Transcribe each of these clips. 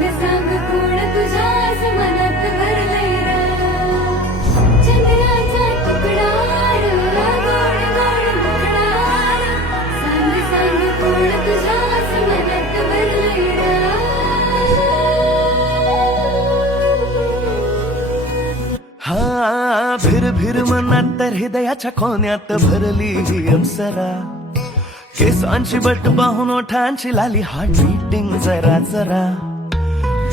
सांग सांग कोण तुझ्याच मनात भरलंय र चंद्राचा तुकडा र गोड गोड मुखडा र सांग सांग कोण तुझ्याच मनात भरलंय र हा फिर फिर मनात तर हृदयाच्या कोण्यात भरली ही अप्सरा केसांची बट पाहून ओठांची लाली हार्ट बीटिंग जरा जरा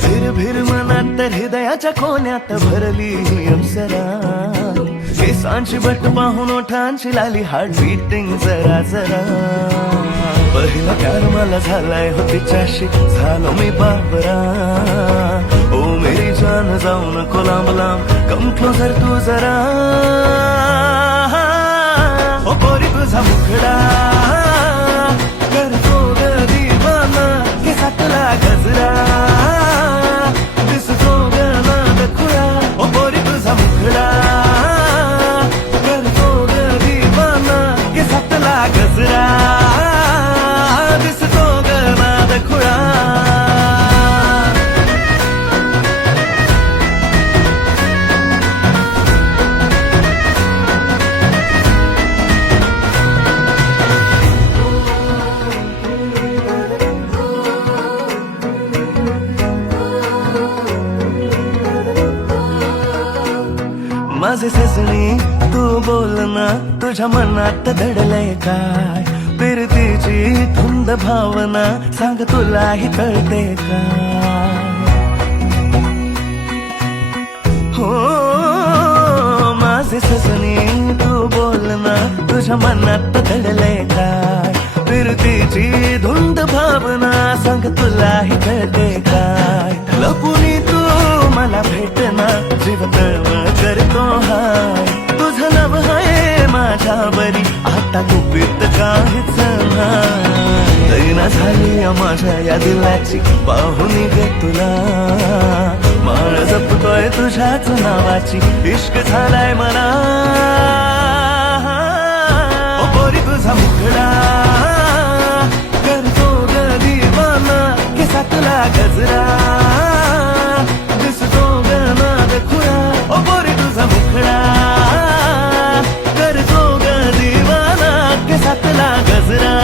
फिर फिर मनात तर हृदयाच्या कोण्यात भरली ही अप्सरा केसांची बट पाहून ओठांची लाली हार्ट बीटिंग जरा जरा पहिला प्यार मला झालाय हो तिच्याशी झालो मी बाबरा ओ मेरी जान जाऊ नको लांब लांब कम क्लोजर तू जरा ओ पोरी तुझा मुखडा करतो ग दीवाना केसातला गजरा दिसतो ग नाद खुळा ओ पोरी तुझा मुखडा करतो ग दीवाना केसातला गजरा दिसतो ग नाद खुळा माझे सजणी तू बोल ना तुझ्या मनात दडलंय काय प्रीतीची थुंद भावना सांग तुलाही कळते का हो माझे सजणी तू बोल ना तुझ्या मनात दडलंय काय प्रीतीची धुंद भावना सांग तुलाही कळते काय लपुनी तू मला भेटना जीव तळमळ करतो हाय तुझं लव आहे माझ्या बरी आता गुपित काहीच नाही दैना झाली माझ्या या दिलाची पाहुनी गे तुला माळ जपतोय तुझ्याच नावाची इश्क झालाय मला ओ पोरी तुझा मुखडा करतो ग दीवाना केसातला गजरा दिसतो ग नाद खुळा ओ पोरी तुझा मुखडा करतो ग दीवाना केसातला गजरा